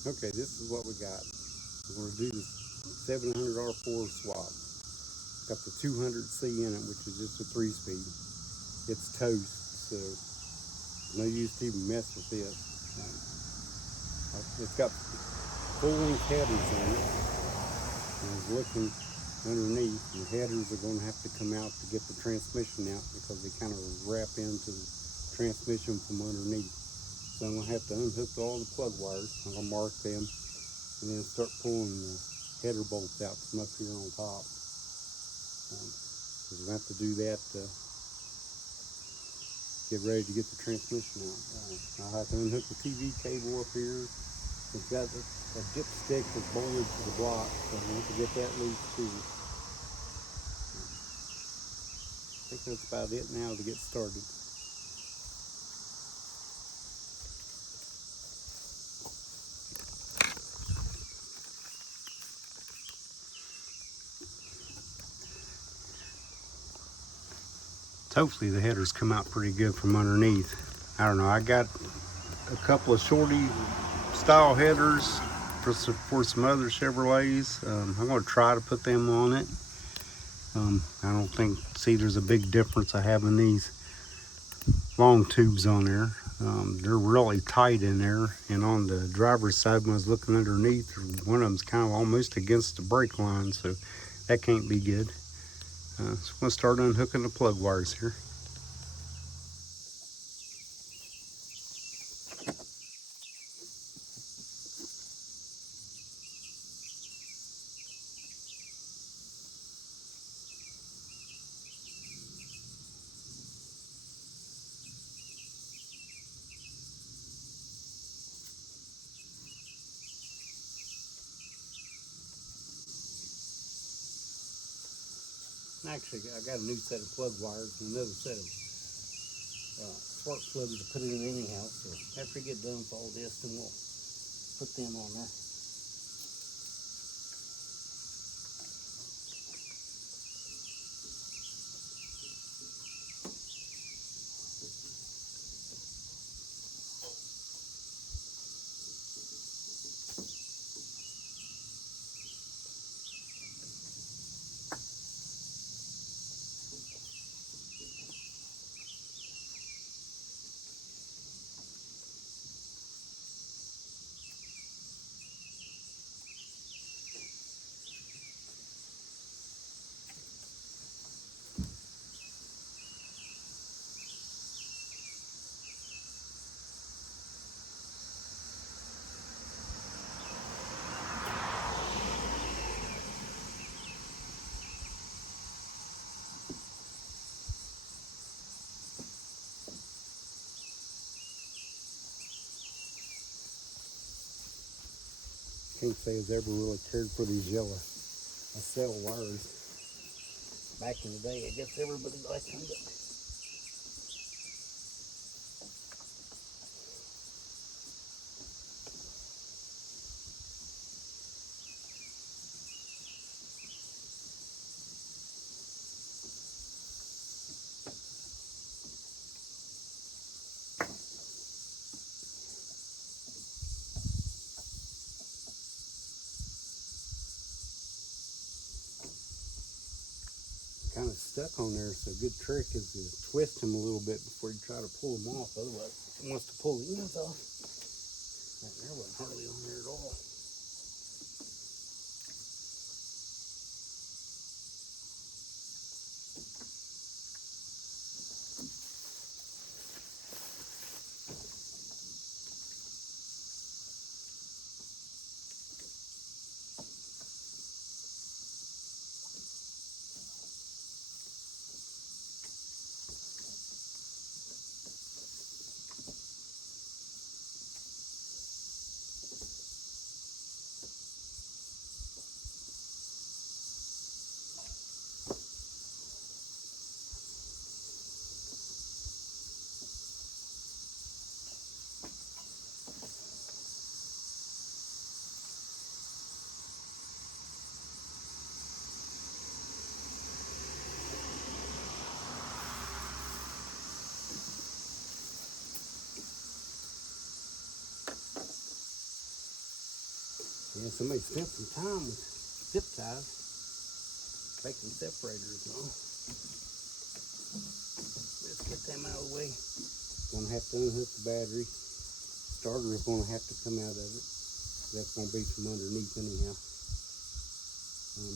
Okay, this is what we got. We're going to do the 700 R4 swap. Got the 200C in it, which is just a 3-speed. It's toast, so no use to even mess with it. It's got full-length headers on it. I was looking underneath, and the headers are going to have to come out to get the transmission out because they kind of wrap into the transmission from underneath. So I'm going to have to unhook all the plug wires. I'm going to mark them and then start pulling the header bolts out from up here on top. We're going to have to do that to get ready to get the transmission out. I'll have to unhook the TV cable up here. It's got a dipstick that's bolted to the block, so I want to get that loose too. I think that's about it now to get started. Hopefully the headers come out pretty good from underneath. I don't know, I got a couple of shorty style headers for some other Chevrolets. I'm going to try to put them on it. I don't see there's a big difference of having these long tubes on there. They're really tight in there, and on the driver's side when I was looking underneath, one of them's kind of almost against the brake line, so that can't be good. So I'm going to start unhooking the plug wires here. Actually, I got a new set of plug wires and another set of spark plugs to put in anyhow, so after we get done with all this, then we'll put them on there. Can't say I've ever really cared for these yellow cell wires. Back in the day, I guess everybody liked them, but kind of stuck on there, so a good trick is to twist them a little bit before you try to pull them off. Otherwise, it wants to pull the ends off. That there wasn't hardly on there at all. Yeah, somebody spent some time with zip ties, making separators and all. Let's get them out of the way. Gonna have to unhook the battery. Starter is gonna have to come out of it. That's gonna be from underneath anyhow.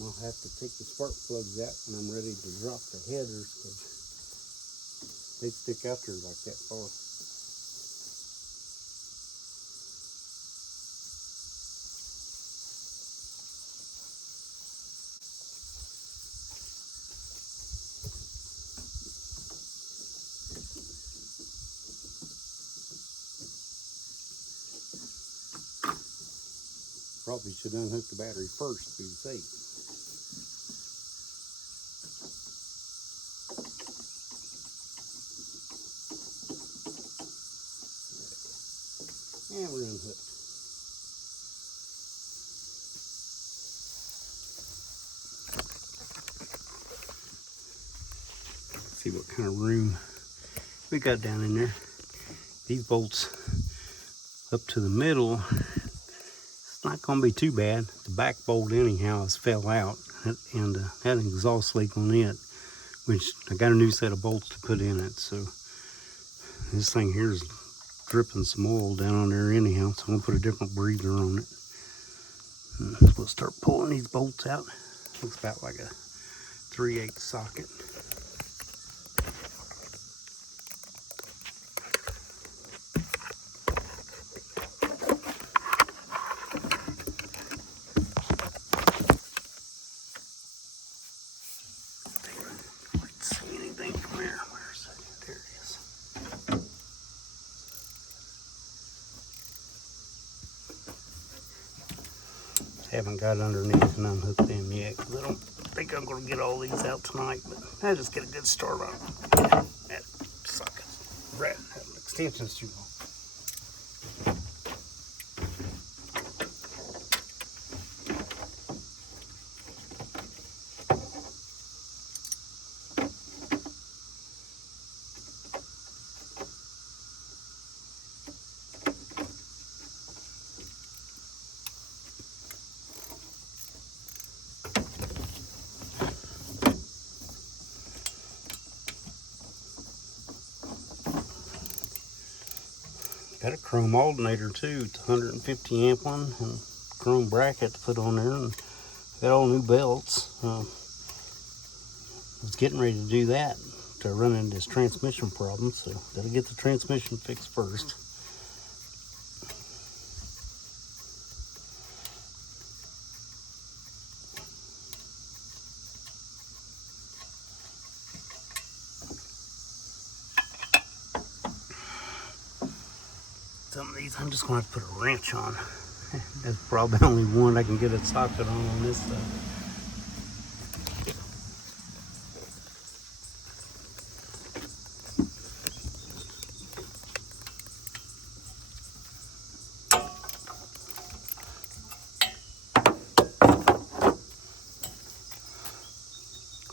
I'll have to take the spark plugs out when I'm ready to drop the headers because they stick out there like that far. Probably should unhook the battery first to be safe. And we're unhooked. Let's see what kind of room we got down in there. These bolts up to the middle, it's not going to be too bad. The back bolt anyhow has fell out and had an exhaust leak on it, which I got a new set of bolts to put in it. So this thing here is dripping some oil down on there anyhow, so I'm going to put a different breather on it. And we'll start pulling these bolts out. Looks about like a 3/8 socket. Let's see anything from there. Where's it? There it is. Haven't got underneath and unhooked them yet because I don't think I'm going to get all these out tonight, but I'll just get a good start on it. That socket. Rat, that extension's too long. Got a chrome alternator too, it's a 150 amp one, and chrome bracket to put on there, and got all new belts. Was getting ready to do that to run into this transmission problem, so gotta get the transmission fixed first. Some of these I'm just gonna have to put a wrench on. That's probably the only one I can get a socket on this side.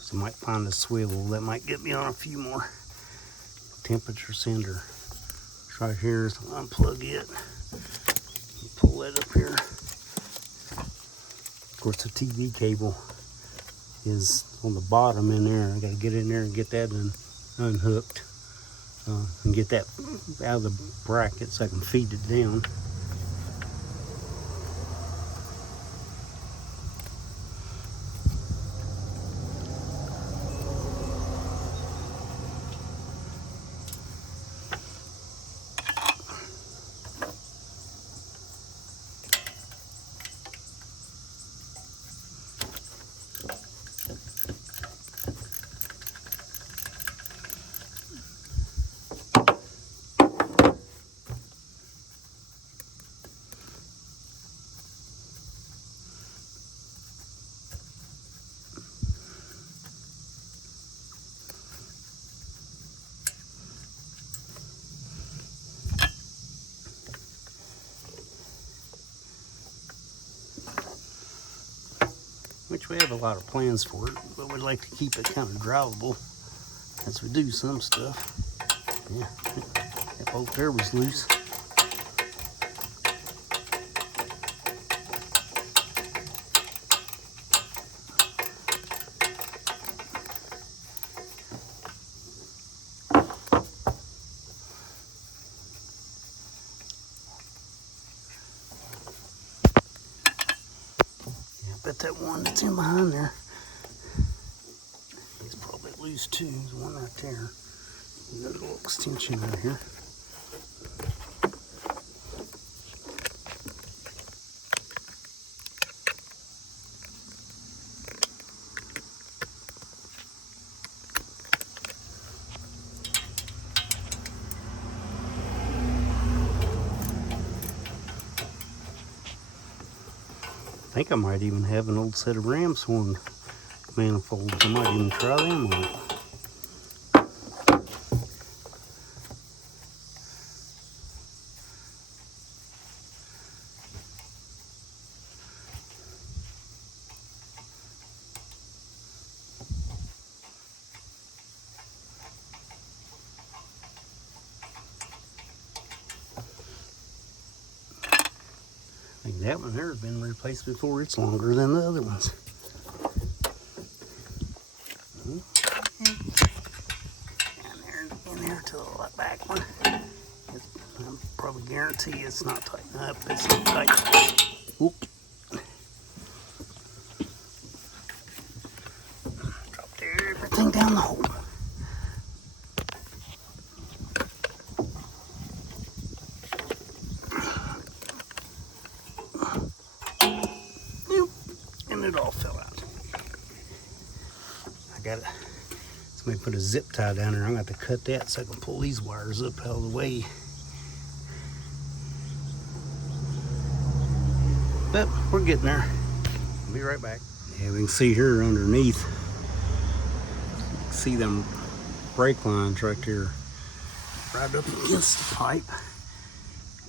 So I might find a swivel that might get me on a few more. Temperature sender. Right here is unplug it. Pull that up here. Of course, the TV cable is on the bottom in there. I got to get in there and get that unhooked and get that out of the bracket so I can feed it down. Which we have a lot of plans for it, but we'd like to keep it kind of drivable as we do some stuff. Yeah, that bolt there was loose. bet that one that's in behind there. He's probably loose too. There's one right there. Another little extension right here. I think I might even have an old set of ram's horn manifolds. I might even try them on it. I think that one there has been replaced before. It's longer than the other ones. In there to the back one. I probably guarantee it's not tightened up. It's not tight. Oop. Dropped everything down the hole. And it all fell out. I got it. Somebody put a zip tie down there. I'm going to have to cut that so I can pull these wires up out of the way. But we're getting there. I'll be right back. Yeah, we can see here underneath. You can see them brake lines right there, right up against the pipe.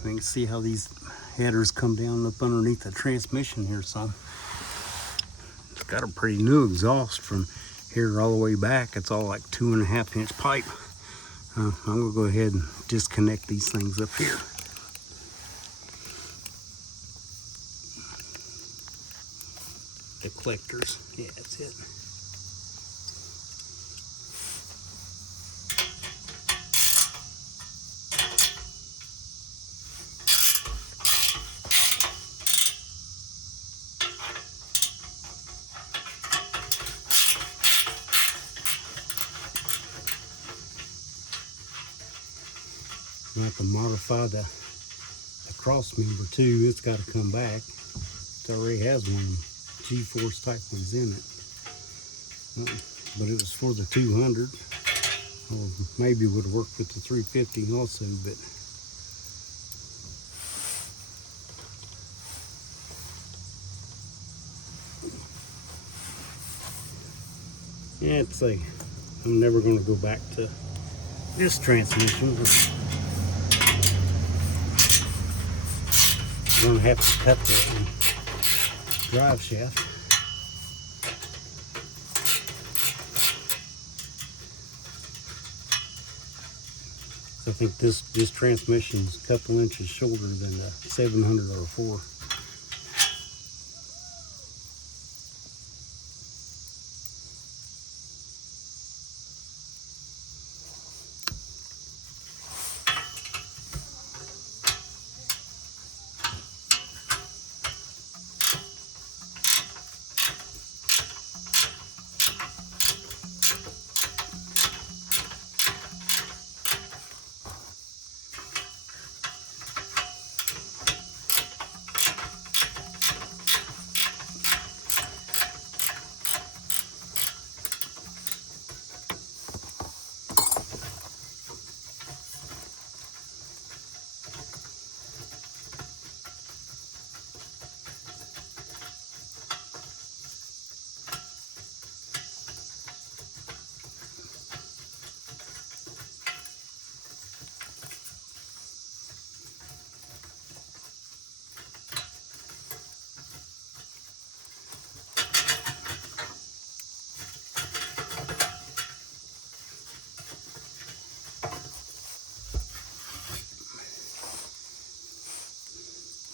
And you can see how these headers come down up underneath the transmission here some. It's got a pretty new exhaust from here all the way back. It's all like 2.5 inch pipe. I'm gonna go ahead and disconnect these things up here. The collectors, yeah, that's it. I have to modify the cross member too. It's got to come back. It already has one G-force type ones in it, but it was for the 200. Or maybe would have worked with the 350 also, but yeah, it's like I'm never going to go back to this transmission. I'm going to have to cut that drive shaft. So I think this transmission is a couple inches shorter than the 700R4.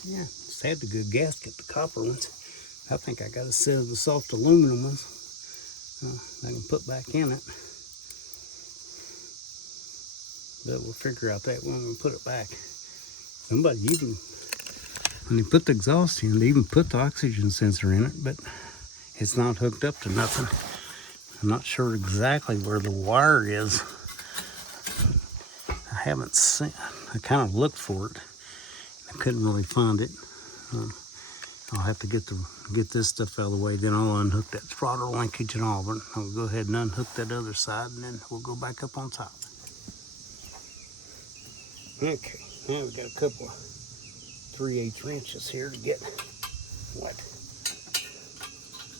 Yeah, it's had the good gasket, the copper ones. I think I got a set of the soft aluminum ones I can put back in it. But we'll figure out that when we put it back. Somebody even When they put the exhaust in, they even put the oxygen sensor in it, but it's not hooked up to nothing. I'm not sure exactly where the wire is. I haven't seen, I kind of looked for it. I couldn't really find it. I'll have to get this stuff out of the way, then I'll unhook that throttle linkage and all, but I'll go ahead and unhook that other side, and then we'll go back up on top. Okay, now we've got a couple of 3/8 wrenches here to get what?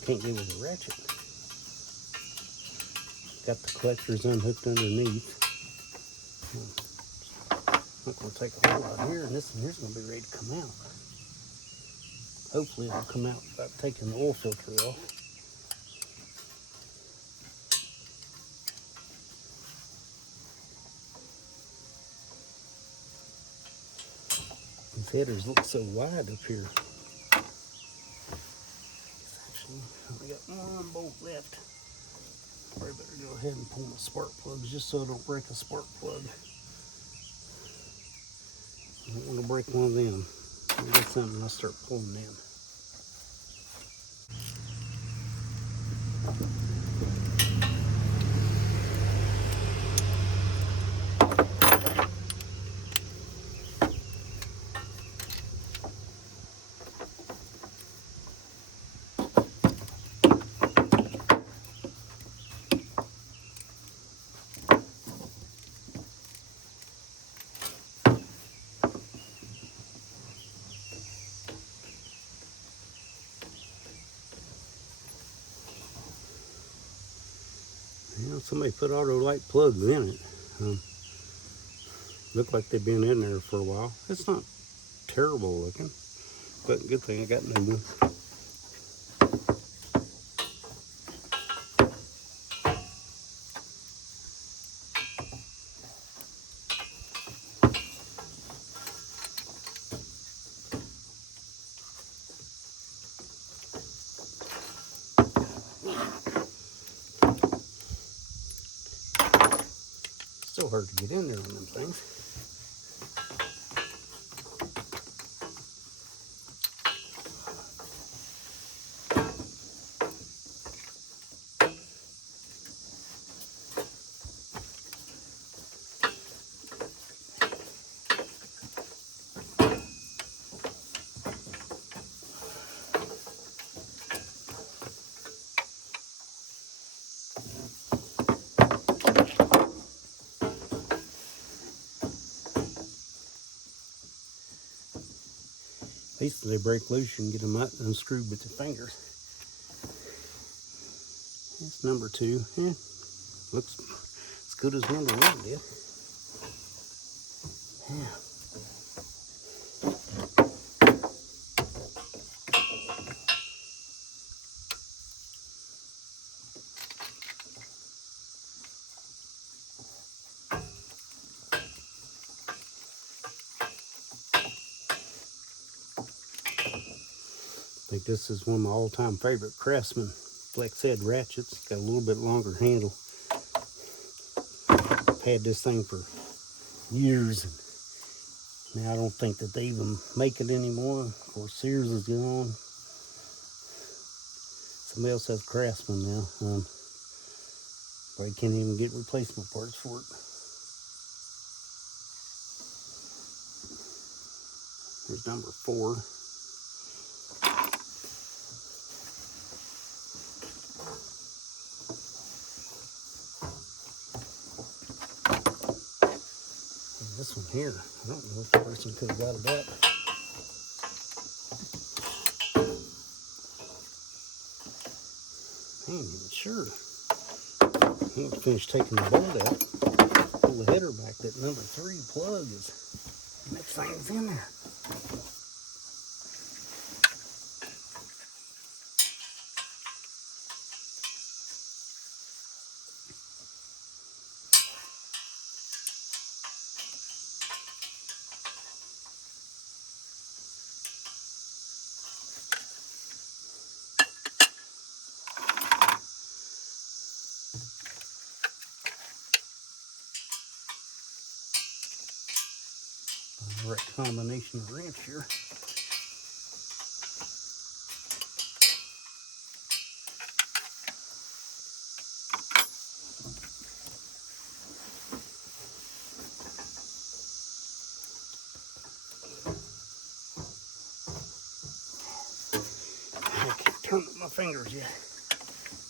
Can't get with a ratchet. Got the collectors unhooked underneath. Not going to take a whole lot here, and this one here's going to be ready to come out. Hopefully it'll come out without taking the oil filter off. These headers look so wide up here. Actually, I only got one bolt left. Probably better go ahead and pull my spark plugs just so I don't break a spark plug. I don't want to break one of them. I'll get something, I'll start pulling them. You know, somebody put auto light plugs in it. Look like they've been in there for a while. It's not terrible looking, but good thing I got new one. Still hard to get in there on them things. At least if they break loose, you can get them out and unscrewed with your fingers. That's number 2. Yeah, looks as good as number 1 did. Yeah. I think this is one of my all-time favorite Craftsman flex head ratchets. Got a little bit longer handle. I've had this thing for years, and now I don't think that they even make it anymore. Of course, Sears is gone. Somebody else has Craftsman now. Probably can't even get replacement parts for it. Here's number 4. This one here, I don't know if the person could have got it up. I ain't even sure. I'm going to finish taking the bolt out, pull the header back. That number 3 plug is, the next thing's in there. The right combination of wrench here. turn up my fingers yet.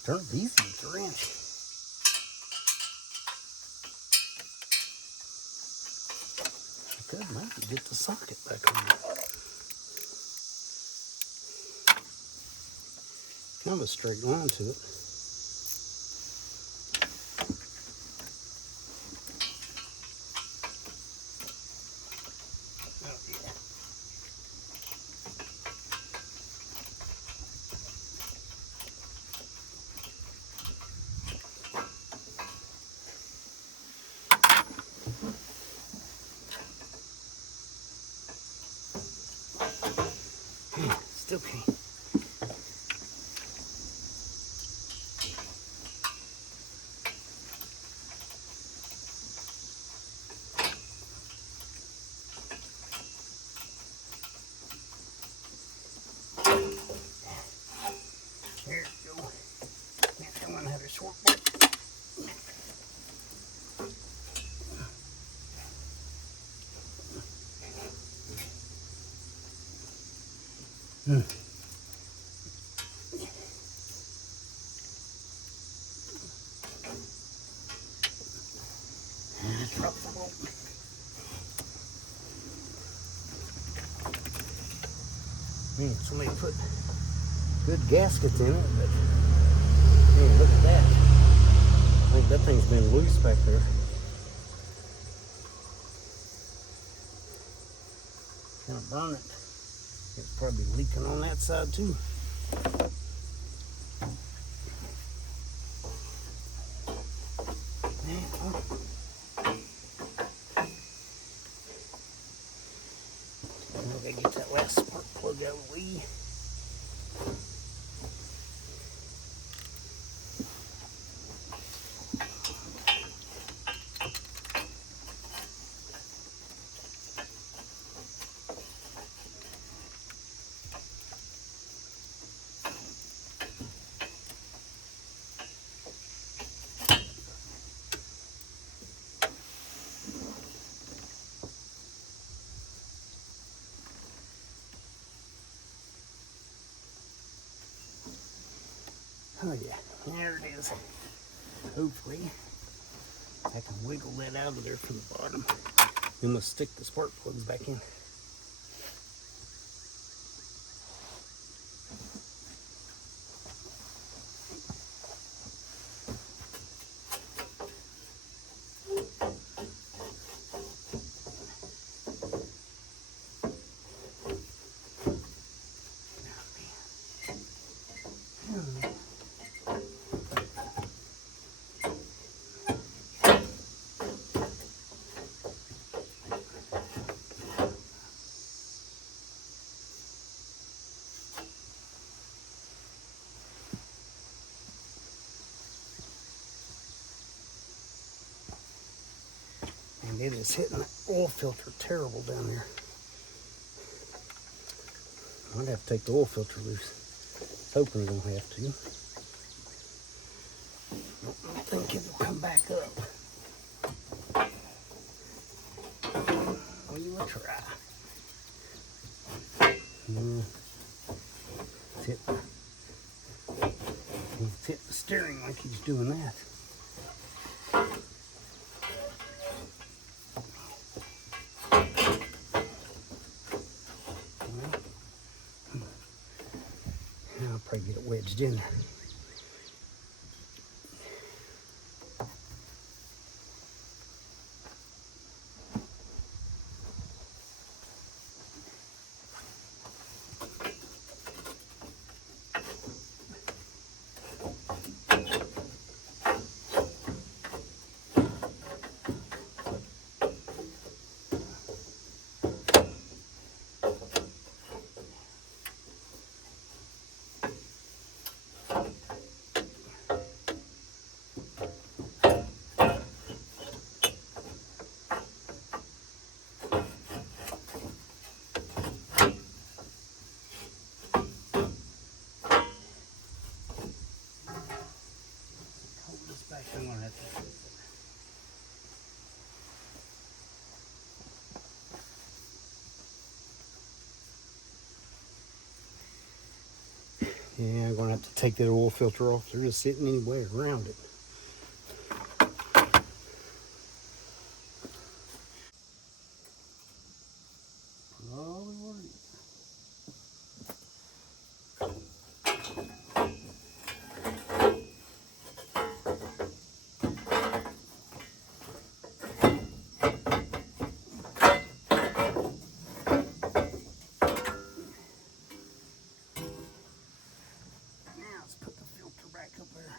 Turn up easy with the wrench. I could maybe get the socket back on there. Kind of a straight line to it. Oh yeah. Still can't. There we go. Man, that one had a short bolt. Drop the bolt. Man, somebody put good gaskets in it, but man, look at that. I think that thing's been loose back there. Gonna burn it. It's probably leaking on that side too. I gotta get that last spark plug out of the way. Oh yeah, there it is. Hopefully, I can wiggle that out of there from the bottom. Then we'll stick the spark plugs back in. And it is hitting the oil filter terrible down there. I'd have to take the oil filter loose. Hoping I don't have to. I don't think it'll come back up. We will try. It's hit the steering like he's doing that. I'll probably get it wedged in there. Yeah, I'm gonna have to take that oil filter off. There just isn't any way around it. Probably what it is. Now let's put the filter back up there.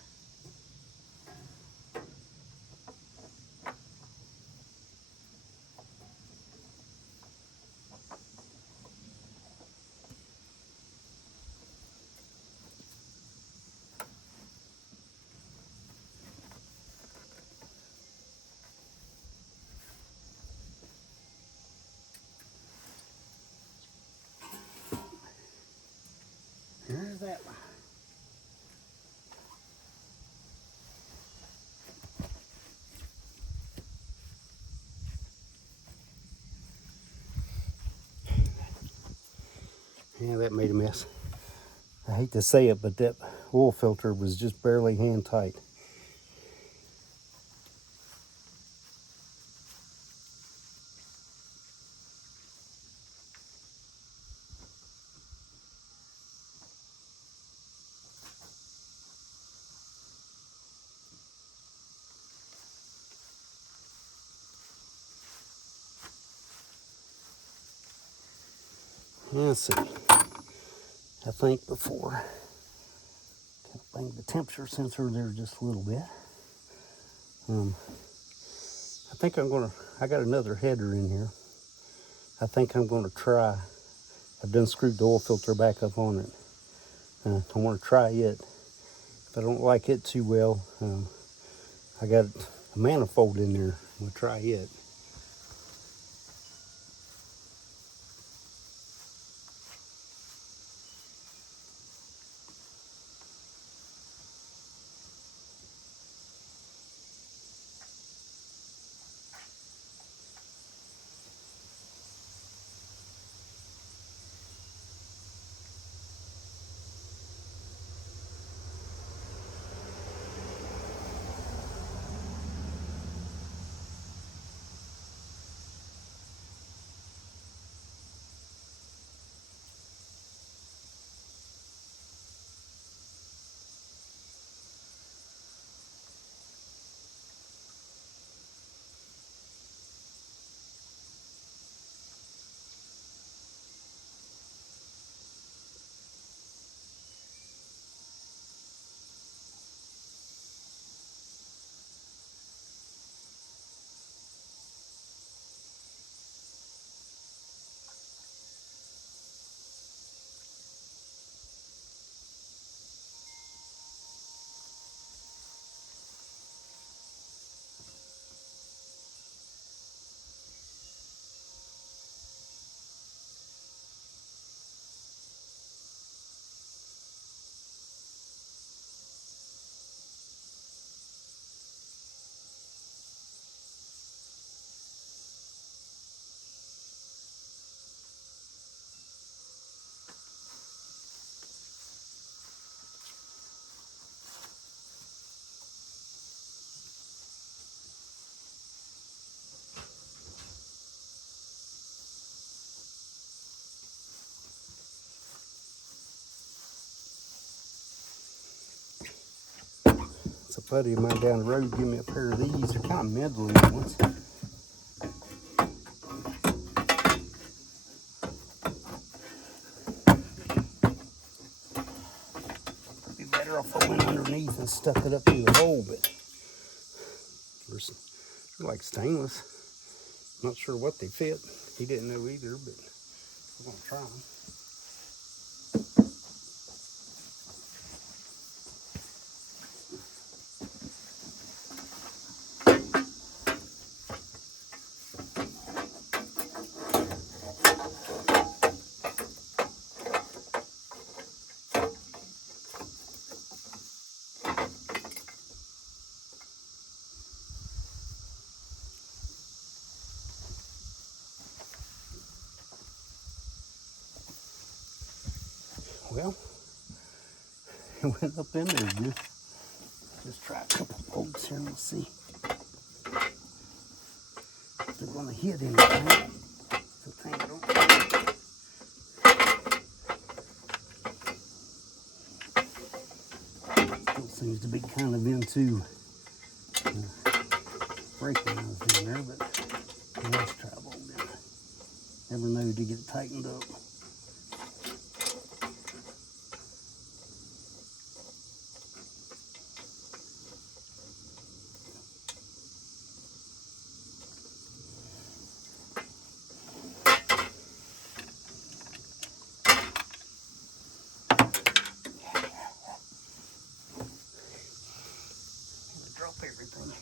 There's that one. Yeah, that made a mess. I hate to say it, but that oil filter was just barely hand tight. Let's see. I think before, gotta bring the temperature sensor there just a little bit. I think I got another header in here. I think I'm gonna try. I've done screwed the oil filter back up on it. I want to try it. If I don't like it too well, I got a manifold in there. I'm gonna try it. It's a buddy of mine down the road give me a pair of these. They're kind of medley ones. Be better if I went underneath and stuck it up through the hole, but they're like stainless. Not sure what they fit. He didn't know either, but I'm gonna try them. Well, It went up in there. Just try a couple pokes here and we'll see if they're going to hit anything. The thing don't. Still seems to be kind of into breaking lines down there, but let's try a little bit. Never know to get it tightened up. Drop everything.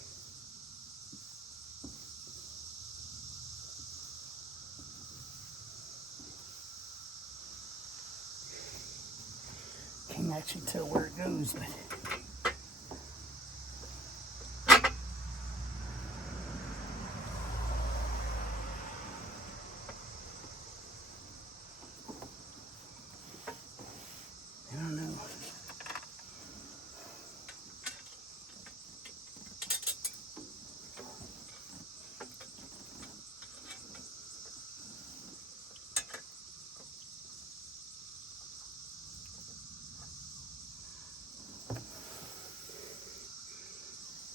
Can't actually tell where it goes, but I don't know.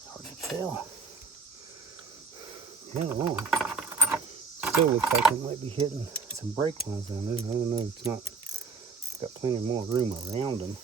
Hard to tell. I don't know. Still looks like it might be hitting some brake lines on it. I don't know. It's not. Got plenty more room around them.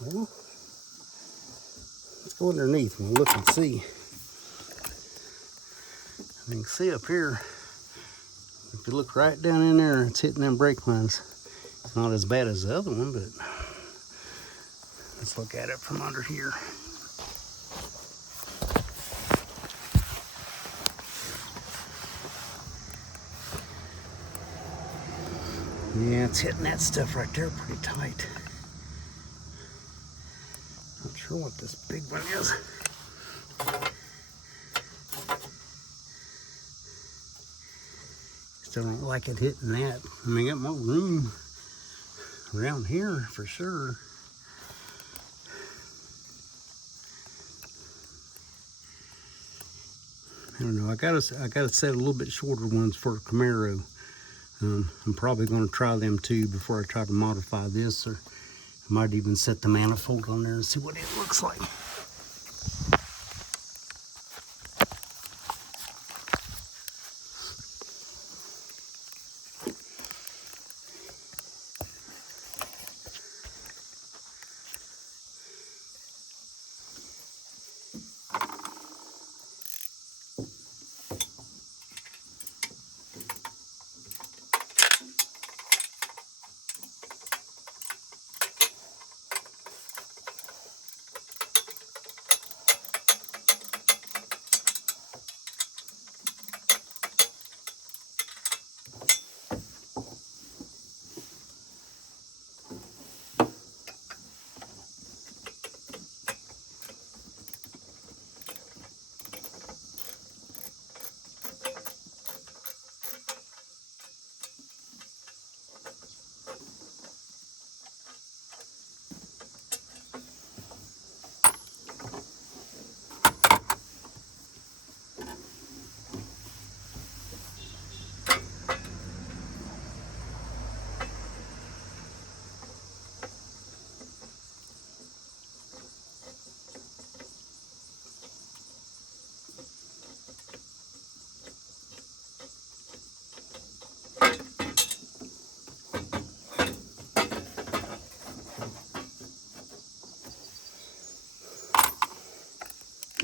Well, let's go underneath and look and see. You can see up here, if you look right down in there, it's hitting them brake lines. It's not as bad as the other one, but let's look at it from under here. Yeah, it's hitting that stuff right there pretty tight. Not sure what this big one is. Still don't like it hitting that. I mean, got more room around here for sure. I don't know. I gotta set a little bit shorter ones for Camino. I'm probably going to try them too before I try to modify this, or I might even set the manifold on there and see what it looks like.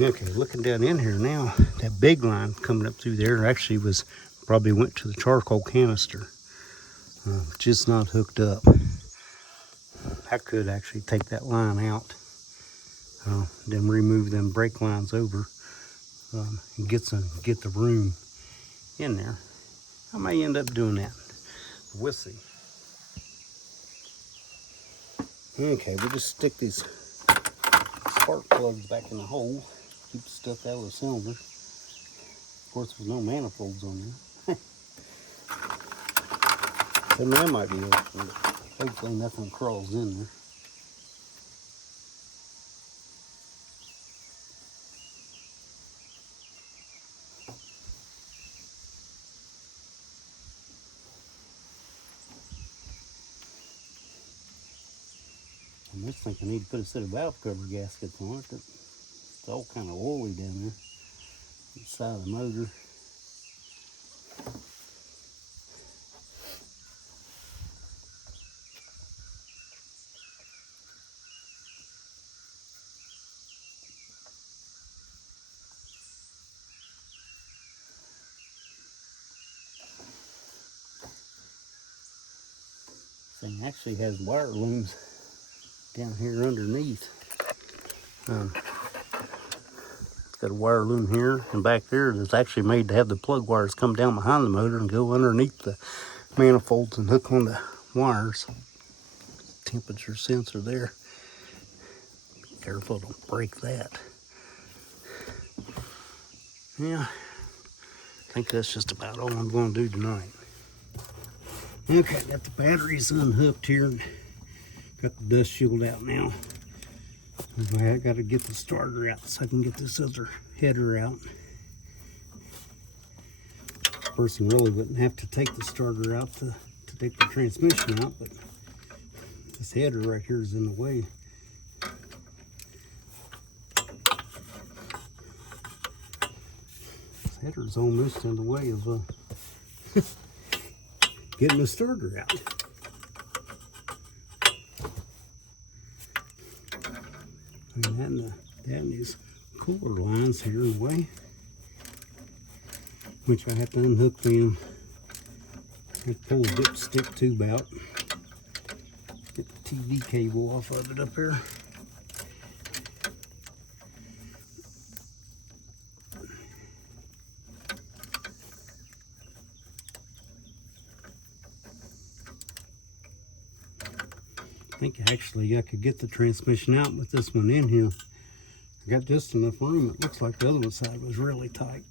Okay, looking down in here now, that big line coming up through there actually was probably went to the charcoal canister. Just not hooked up. I could actually take that line out, then remove them brake lines over, and get the room in there. I may end up doing that. We'll see. Okay, we'll just stick these spark plugs back in the hole. Keep the stuff out of the cylinder. Of course, there's no manifolds on there. So that might be open. Hopefully nothing crawls in there. I just think I need to put a set of valve cover gaskets on it. It's all kind of oily down there. Inside of the motor. Thing actually has wire looms down here underneath. It's got a wire loom here and back there that's actually made to have the plug wires come down behind the motor and go underneath the manifolds and hook on the wires. Temperature sensor there. Be careful, don't break that. Yeah, I think that's just about all I'm going to do tonight. Okay, got the batteries unhooked here. Got the dust shield out now. I got to get the starter out so I can get this other header out. Person really wouldn't have to take the starter out to take the transmission out, but this header right here is in the way. This header's almost in the way of getting the starter out. And these cooler lines here in the way, which I have to unhook them and pull the dipstick tube out. Get the TV cable off of it up here. I think actually I could get the transmission out with this one in here. I got just enough room. It looks like the other side was really tight.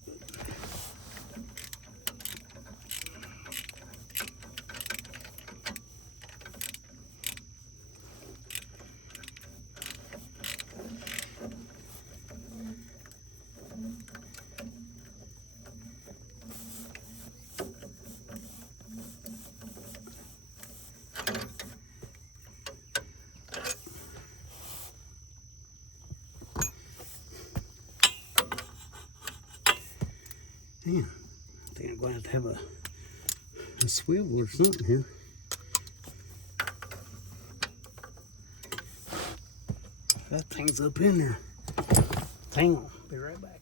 Man, I think I'm going to have a swivel or something here. That thing's up in there. Hang on, be right back.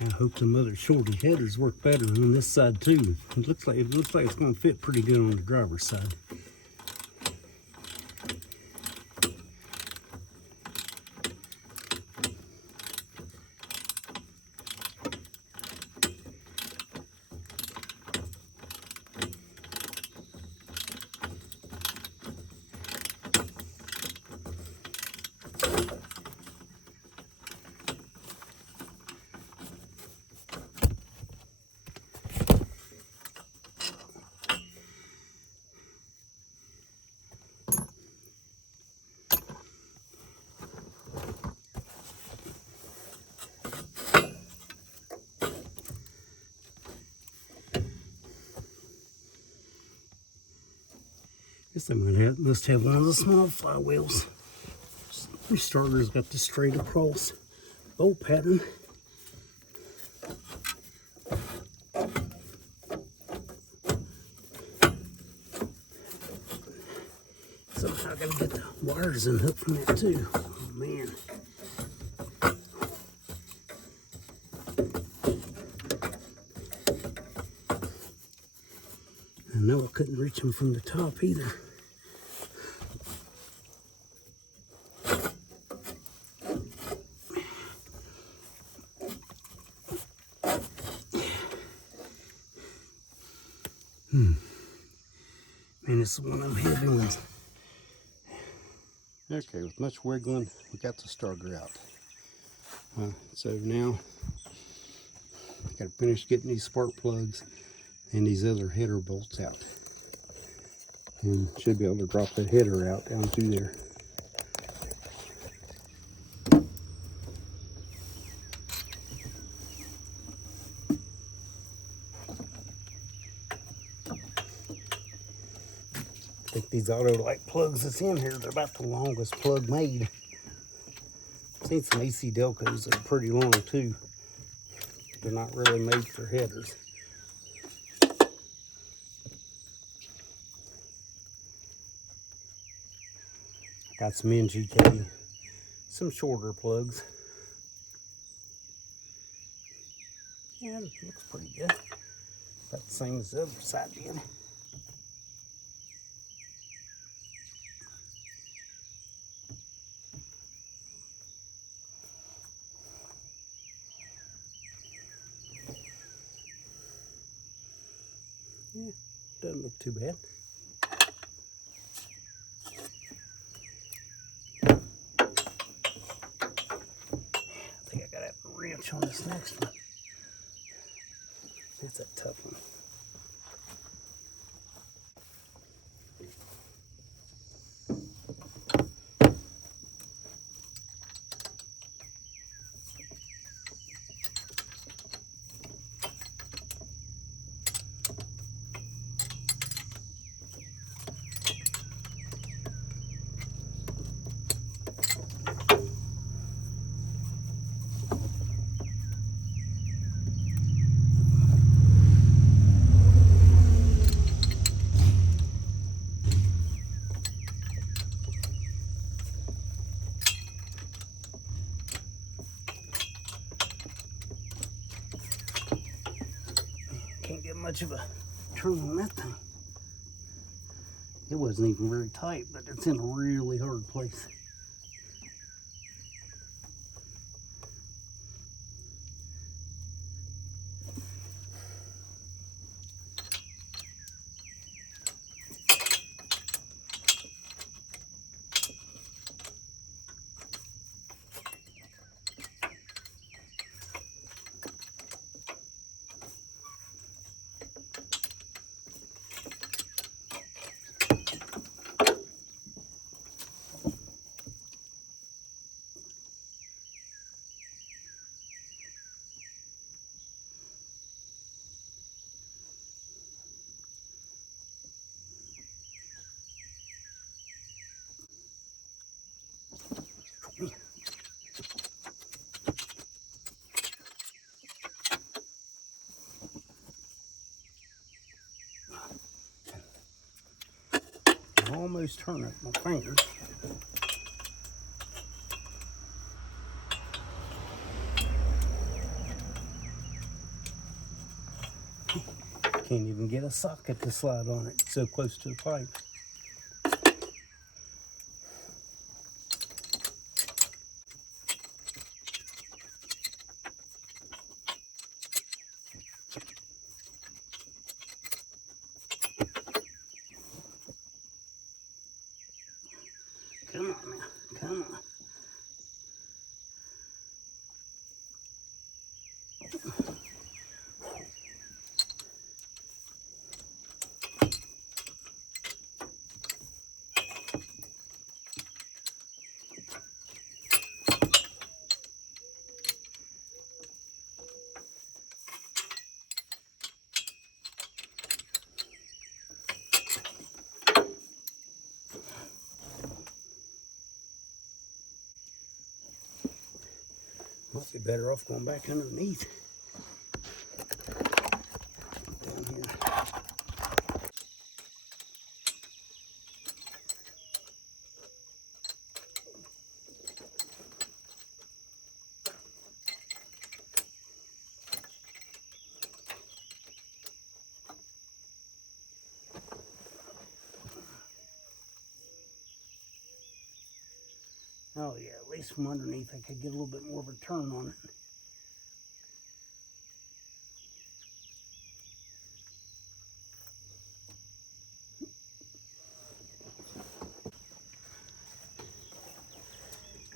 I hope some other shorty headers work better on this side too. It looks like it's going to fit pretty good on the driver's side. Guess they must have one of the small flywheels. This starter's got the straight across bolt pattern. Somehow I gotta get the wires unhooked from that too. Oh man. I know I couldn't reach them from the top either. Man, this is one of them heavy ones. Okay, with much wiggling, we got the starter out. So now, I gotta finish getting these spark plugs and these other header bolts out. And should be able to drop that header out down through there. I think these auto-light plugs that's in here, they're about the longest plug made. I've seen some AC Delcos that are pretty long too. They're not really made for headers. Got some NGK, some shorter plugs. Yeah, it looks pretty good. About the same as the other side did. Yeah, doesn't look too bad. I think I gotta have a wrench on this next one. That's a tough one. Can't get much of a turn on that thing. It wasn't even very tight, but it's in a really hard place. I almost turn up my fingers. Can't even get a socket to slide on it. It's so close to the pipe. Come on now, come on. Might be better off going back underneath. Down here. Oh yeah, at least from underneath I could get a little bit more of a turn on it.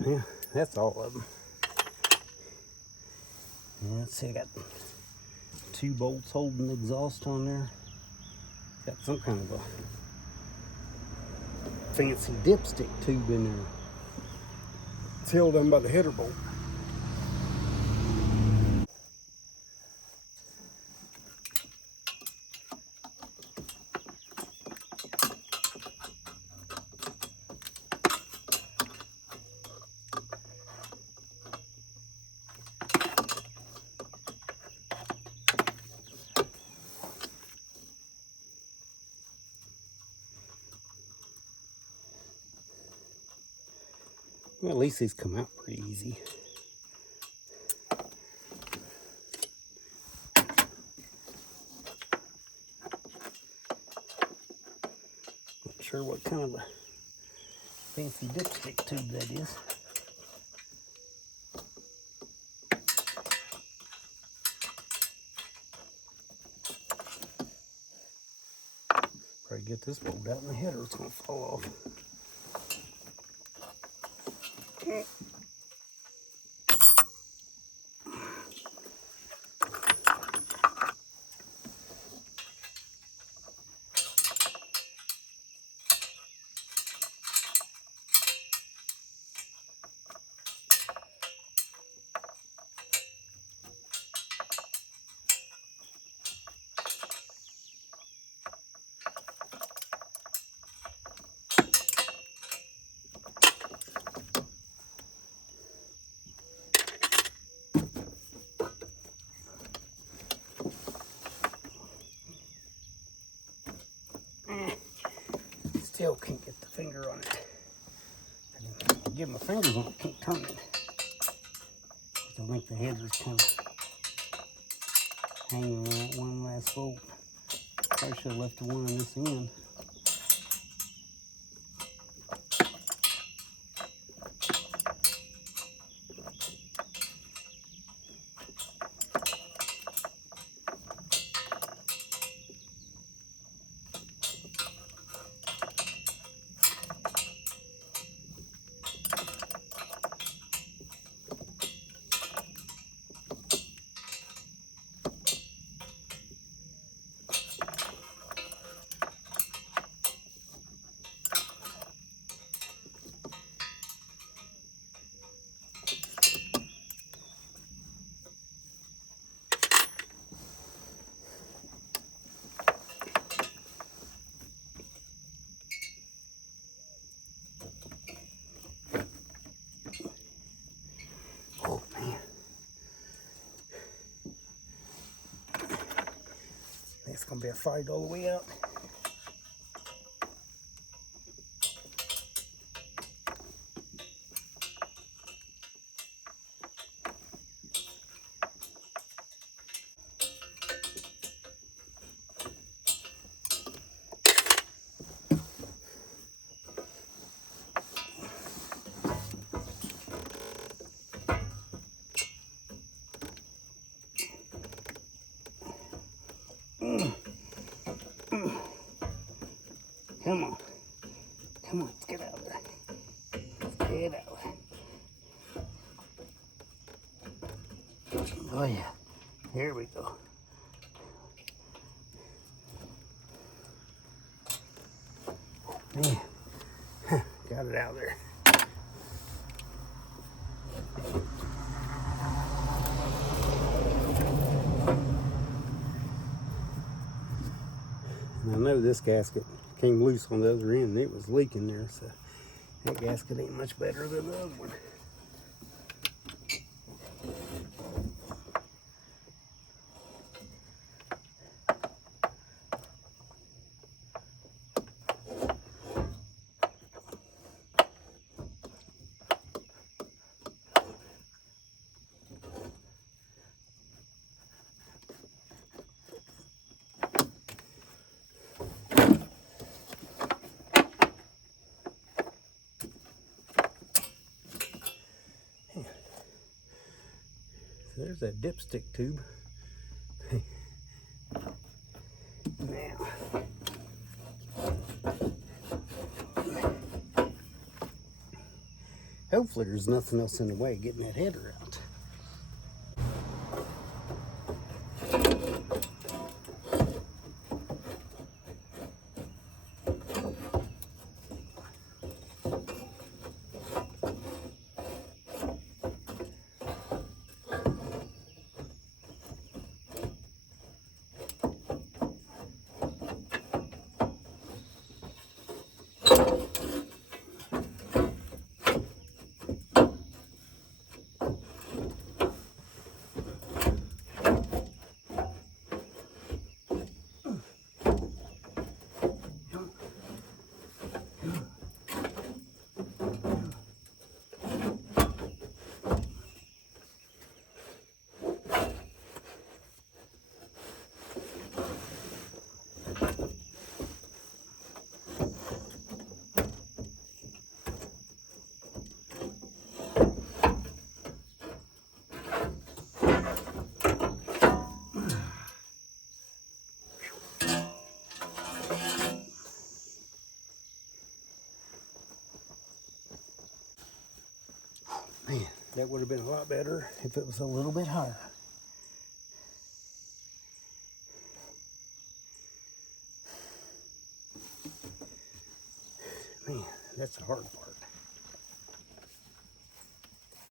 Yeah, that's all of them. Yeah, let's see, I got 2 bolts holding the exhaust on there. Got some kind of a fancy dipstick tube in there. It's held on by the header bolt. Well, at least these come out pretty easy. Not sure what kind of a fancy dipstick tube that is. Probably get this bolt out and the header's gonna fall off. Still can't get the finger on it. I can get my fingers on it, can't turn it. I think the header's kind of hanging on that one last bolt. Probably should have left the one on this end. Oh man. It's gonna be a fight all the way out. Come on. Come on, let's get out of there. Let's get out. Oh yeah. Here we go. Man. Got it out of there. And I know this gasket came loose on the other end and it was leaking there, so that gasket ain't much better than the other one. There's that dipstick tube. Now, hopefully there's nothing else in the way of getting that header out. Man, that would have been a lot better if it was a little bit higher. Man, that's the hard part.